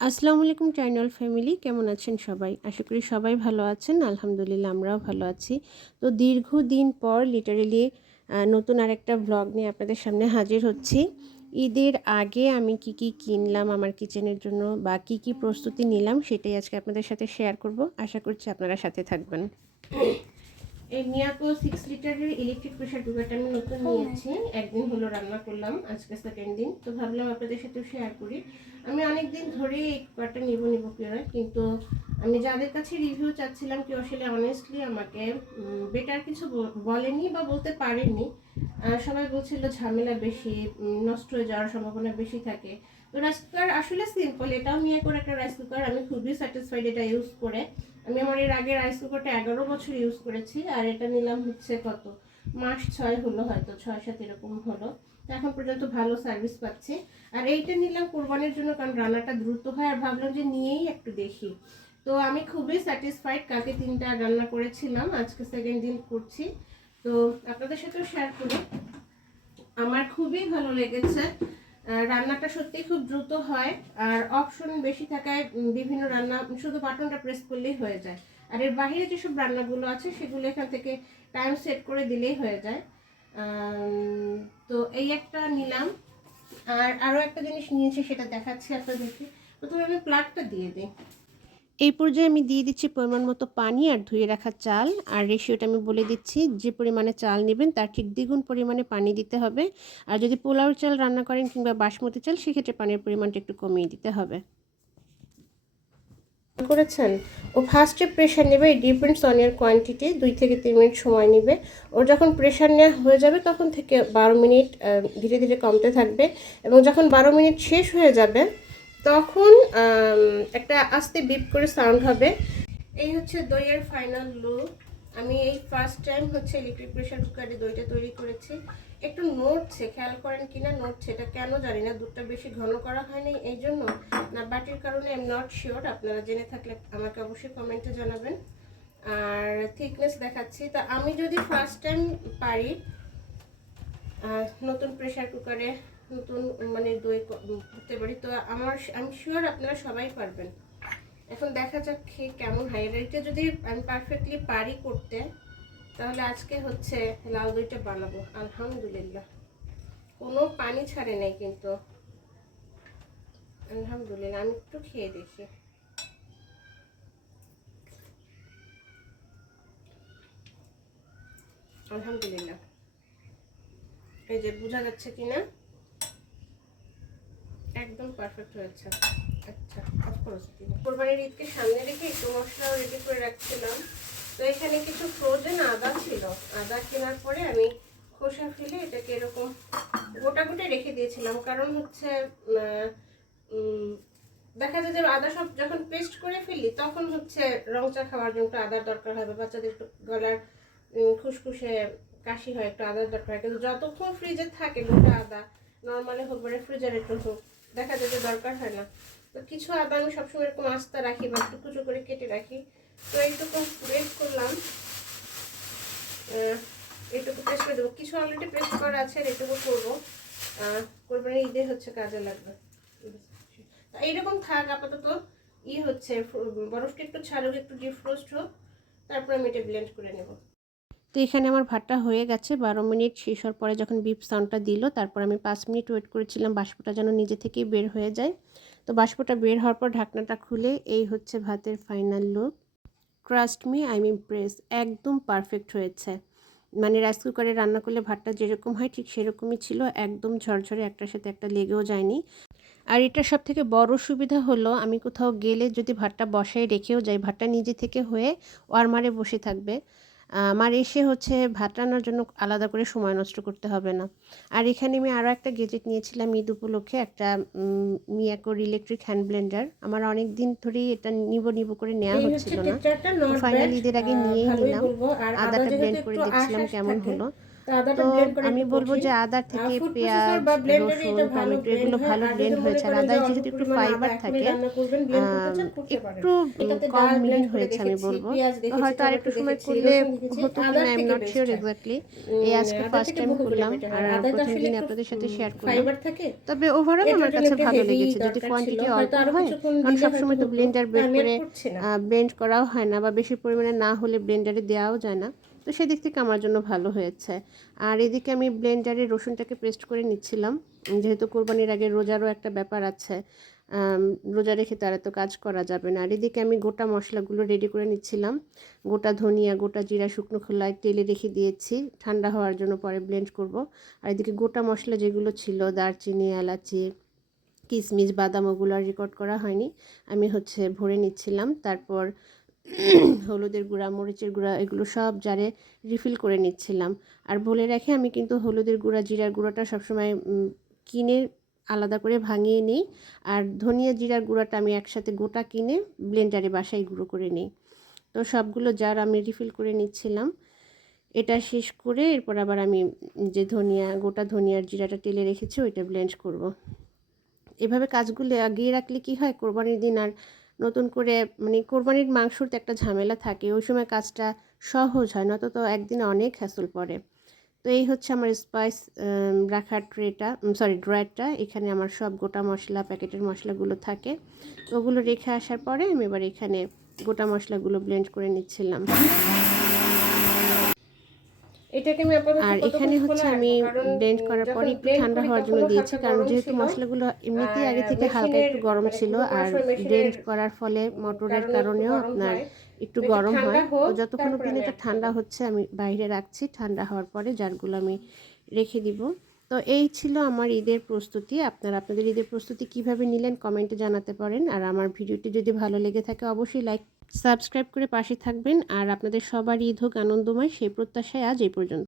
আসসালামু আলাইকুম টাইনল ফ্যামিলি, কেমন আছেন সবাই? আশা করি সবাই ভালো আছেন। আলহামদুলিল্লাহ আমরাও ভালো আছি। তো দীর্ঘদিন পর লিটারেলি নতুন আরেকটা ভ্লগ নিয়ে আপনাদের সামনে হাজির হচ্ছি। ঈদের আগে আমি কি কি কিনলাম আমার কিচেনের জন্য বা কি কি প্রস্তুতি নিলাম সেটাই আজকে আপনাদের সাথে শেয়ার করব। আশা করছি আপনারা সাথে থাকবেন। এই মিয়াকো 6 লিটারের ইলেকট্রিক প্রেসার কুকারটা আমি নতুন নিয়েছি। একদিন হলো রান্না করলাম, আজকে সেকেন্ড দিন। তো ভাবলাম আপনাদের সাথে শেয়ার করি। আমি অনেক দিন ধরে এই কুকারটা নিব করে, কিন্তু আমি যাদের কাছে রিভিউ চাচ্ছিলাম কেউ আসলে অনেস্টলি আমাকে বেটার কিছু বলেনি বা বলতে পারেনি। সবাই বলছিল ঝামেলা বেশি, নষ্ট হয়ে যাওয়ার সম্ভাবনা বেশি থাকে। তো রাইস কুকার আসলে সিম্পল, এটাও মিয়াকোর একটা রাইস কুকার। আমি খুবই স্যাটিসফাইড এটা ইউজ করে। আমি আমার এর আগে রাইস কুকারটা 11 বছর ইউজ করেছি, আর এটা নিলাম হচ্ছে কত মাস 6 হলো, হয়তো 6-7 এরকম হলো। তো এখন পর্যন্ত ভালো সার্ভিস পাচ্ছি। আর এইটা নিলাম কোরবানির জন্য, কারণ রান্নাটা দ্রুত হয়, আর ভাবলাম যে নিয়েই একটু দেখি। তো আমি খুবই স্যাটিসফাইড। কালকে 3টা রান্না করেছিলাম, আজকে সেকেন্ড দিন করছি। তো আপনাদের সাথেও শেয়ার করি, আমার খুবই ভালো লেগেছে। রান্নাটা সত্যি খুব দ্রুত হয়, আর অপশন বেশি থাকায় বিভিন্ন রান্না শুধু বাটনটা প্রেস করলেই হয়ে যায়। আর এর বাইরে যেসব রান্নাগুলো আছে সেগুলো এখান থেকে টাইম সেট করে দিলেই হয়ে যায়। তো এই একটা নিলাম। আর আরও একটা জিনিস নিয়েছি, সেটা দেখাচ্ছি আপনাদেরকে। প্রথমে আমি প্লাগটা দিয়ে দিই। এই পর্যায়ে আমি দিয়ে দিচ্ছি পরিমাণ মতো পানি আর ধুয়ে রাখা চাল। আর রেশিওটা আমি বলে দিচ্ছি, যে পরিমাণে চাল নেবেন তার ঠিক দ্বিগুণ পরিমাণে পানি দিতে হবে। আর যদি পোলাও চাল রান্না করেন কিংবা বাসমতি চাল, সেক্ষেত্রে পানির পরিমাণটা একটু কমিয়ে দিতে হবে। করেছেন ও ফার্স্টে প্রেশার নেবে, এই ডিপেন্ডস অন ইয়ার কোয়ান্টিটি। 2 থেকে 3 মিনিট সময় নেবে। ওর যখন প্রেশার নেওয়া হয়ে যাবে তখন থেকে 12 মিনিট ধীরে ধীরে কমতে থাকবে, এবং যখন 12 মিনিট শেষ হয়ে যাবে তখন একটা আস্তে বিপ করে সাউন্ড হবে। এই হচ্ছে দইয়ের ফাইনাল লুক। আমি এই ফার্স্ট টাইম হচ্ছে ইলেকট্রিক প্রেসার কুকারে দইটা তৈরি করেছি। একটু নড়ছে, খেয়াল করেন কিনা নড়ছে, এটা কেন জানি না। দুধটা বেশি ঘন করা হয়নি এই জন্য, না বাটির কারণে, আই এম নট শিওর। আপনারা জেনে থাকলে আমাকে অবশ্যই কমেন্টে জানাবেন। আর থিকনেস দেখাচ্ছি। তা আমি যদি ফার্স্ট টাইম পারি নতুন প্রেসার কুকারে নতুন মানে দই করতে পারি, তো আমি শিওর আপনারা সবাই পারবেন। এখন দেখা যাক খেয়ে কেমন হয়। এটা যদি আমি পারফেক্টলি পারি করতে, তাহলে আজকে হচ্ছে লাল দইটা বানাবো। আলহামদুলিল্লাহ কোনো পানি ছাড়ে নাই কিন্তু, আলহামদুলিল্লাহ। আমি একটু খেয়ে দেখি। আলহামদুলিল্লাহ, এই যে বোঝা যাচ্ছে কিনা, একদম পারফেক্ট হয়েছে। আচ্ছা, অফ করো। কোরবানির ঈদকে সামনে রেখে একটু মশলাও রেডি করে রাখছিলাম। তো এখানে কিছু ফ্রোজেন আদা ছিল। আদা কেনার পরে আমি খোসা ফেলে এটাকে এরকম গোটা গোটা রেখে দিয়েছিলাম, কারণ হচ্ছে দেখা যায় যে আদা সব যখন পেস্ট করে ফেলি তখন হচ্ছে রং চা খাওয়ার জন্য একটু আদার দরকার হয়, বা বাচ্চাদের একটু গলার খুসখুসে কাশি হয়, একটু আদার দরকার হয়। কিন্তু যতক্ষণ ফ্রিজে থাকে গোটা আদা, নর্মালি হোক বা রেফ্রিজারেটর হোক, দেখা যায় যে দরকার হয় না। তো কিছু আদা আমি সবসময় এরকম আস্তা রাখি বা একটু কুচো করে কেটে রাখি। তো এইটুকু পেস্ট করলাম, এইটুকু পেস্ট করে দেবো। কিছু অলরেডি পেস্ট করা আছে, আর এইটুকু করবো। কোরবানির ঈদে হচ্ছে কাজে লাগবে। এইরকম থাক আপাতত। হচ্ছে বরফটা একটু ছাড়ুক, একটু ডিফ্রোস্ট হোক, তারপর আমি এটা ব্লেন্ড করে নেব। তো এখানে আমার ভাতটা হয়ে গেছে। 12 মিনিট শেষ হওয়ার পরে যখন বিপ সাউন্ডটা দিল, তারপর আমি 5 মিনিট ওয়েট করেছিলাম বাষ্পটা যেন নিজে থেকেই বের হয়ে যায়। তো বাষ্পটা বের হওয়ার পর ঢাকনাটা খুলে এই হচ্ছে ভাতের final look. Trust me, I am Impress. একদম পারফেক্ট হয়েছে। মানে রাইস কুকারে রান্না করলে ভাতটা যেরকম হয় ঠিক সেরকমই ছিল, একদম ঝরঝরে, একটার সাথে একটা লেগেও যায়নি। আর এটার সবথেকে বড় সুবিধা হলো, আমি কোথাও গেলে যদি ভাতটা বসায় রেখেও যাই, ভাতটা নিজে থেকে হয়ে ওয়ার্মারে বসে থাকবে। আমার এসে হচ্ছে ভাত রান্নার জন্য আলাদা করে সময় নষ্ট করতে হবে না। আর এখানে আমি আরও একটা গেজেট নিয়েছিলাম ঈদ উপলক্ষে, একটা মিয়াকোর ইলেকট্রিক হ্যান্ড ব্লেন্ডার। আমার অনেক দিন ধরেই এটা নিব করে নেওয়া হচ্ছিল না, তো ফাইনালি ঈদের আগে নিয়েই নিলাম। আদাটা ব্লেন্ড করে দেখছিলাম কেমন হলো। তো আমি বলবো যে আদার থেকে পেঁয়াজ, রসুন, টমেটো এগুলো ভালো ব্লেন্ড হয়েছে। আর আদায় যেহেতু একটু ফাইবার থাকে, একটু কম মিহিন হয়েছে আমি বলবো। তো হয়তো আরেকটু সময় করলে হতো কিনা, I am not sure exactly. এই আজকে ফার্স্ট টাইম করলাম আর প্রথম দিনে আপনাদের সাথে শেয়ার করলাম। তবে ওভারঅল আমার কাছে ভালো লেগেছে। যদি কোয়ান্টিটি অল্প হয়, কারণ সবসময় তো ব্লেন্ডার বের করে ব্লেন্ড করাও হয় না, বা বেশি পরিমাণে না হলে ব্লেন্ডারে দেওয়াও যায় না। তো সেদিক থেকে আমার জন্য ভালো হয়েছে। আর এদিকে আমি ব্লেন্ডারে রসুনটাকে পেস্ট করে নিচ্ছিলাম, যেহেতু কোরবানির আগে রোজারও একটা ব্যাপার আছে, রোজা রেখে তার এত কাজ করা যাবে না। আর এদিকে আমি গোটা মশলাগুলো রেডি করে নিচ্ছিলাম। গোটা ধনিয়া, গোটা জিরা শুকনো খোলায় তেলে রেখে দিয়েছি ঠান্ডা হওয়ার জন্য, পরে ব্লেন্ড করব। আর এদিকে গোটা মশলা যেগুলো ছিল, দারচিনি, এলাচি, কিশমিশ, বাদাম, ওগুলো আর রেকর্ড করা হয়নি, আমি ভরে নিচ্ছিলাম। তারপর হলুদের গুঁড়া, মরিচের গুঁড়া, এগুলো সব জারে রিফিল করে নিচ্ছিলাম। আর বলে রাখি, আমি কিন্তু হলুদের গুঁড়া, জিরার গুঁড়োটা সবসময় কিনে আলাদা করে ভাঙিয়ে নিই। আর ধনিয়া জিরার গুঁড়াটা আমি একসাথে গোটা কিনে ব্লেন্ডারে বাসায় গুঁড়ো করে নিই। তো সবগুলো জার আমি রিফিল করে নিচ্ছিলাম। এটা শেষ করে এরপর আবার আমি যে গোটা ধনিয়ার জিরাটা তেলে রেখেছি ওইটা ব্লেন্ড করব। এভাবে কাজগুলো আগিয়ে রাখলে কি হয়, কোরবানির দিন আর নতুন করে, মানে কোরবানির মাংসর তো একটা ঝামেলা থাকে, ওই সময় কাজটা সহজ হয়, নত তো একদিনে অনেক হ্যাসল পড়ে। তো এই হচ্ছে আমার স্পাইস রাখার ড্রয়ারটা। এখানে আমার সব গোটা মশলা, প্যাকেটের মশলাগুলো থাকে। তো ওগুলো রেখে আসার পরে আমি এবার এখানে গোটা মশলাগুলো ব্লেন্ড করে নিচ্ছিলাম। আর এখানে আমি ব্লেন্ড করার পরে একটু ঠান্ডা হওয়ার জন্য দিয়েছি, কারণ যেহেতু মশলাগুলো এমনিতেই আগে থেকে হালকা একটু গরম ছিল, আর ব্লেন্ড করার ফলে মোটরের কারণেও আপনার একটু গরম হয়। তো যতক্ষণ পর্যন্ত এটা ঠান্ডা হচ্ছে আমি বাইরে রাখছি, ঠান্ডা হওয়ার পরে জারগুলো আমি রেখে দিব। তো এই ছিল আমার ঈদের প্রস্তুতি। আপনারা আপনাদের ঈদের প্রস্তুতি কিভাবে নিলেন কমেন্টে জানাতে পারেন। আর আমার ভিডিওটি যদি ভালো লেগে থাকে অবশ্যই লাইক, সাবস্ক্রাইব করে পাশে থাকবেন। আর আপনাদের সবার ঈদ হোক আনন্দময়, সেই প্রত্যাশায় আজ এই পর্যন্ত।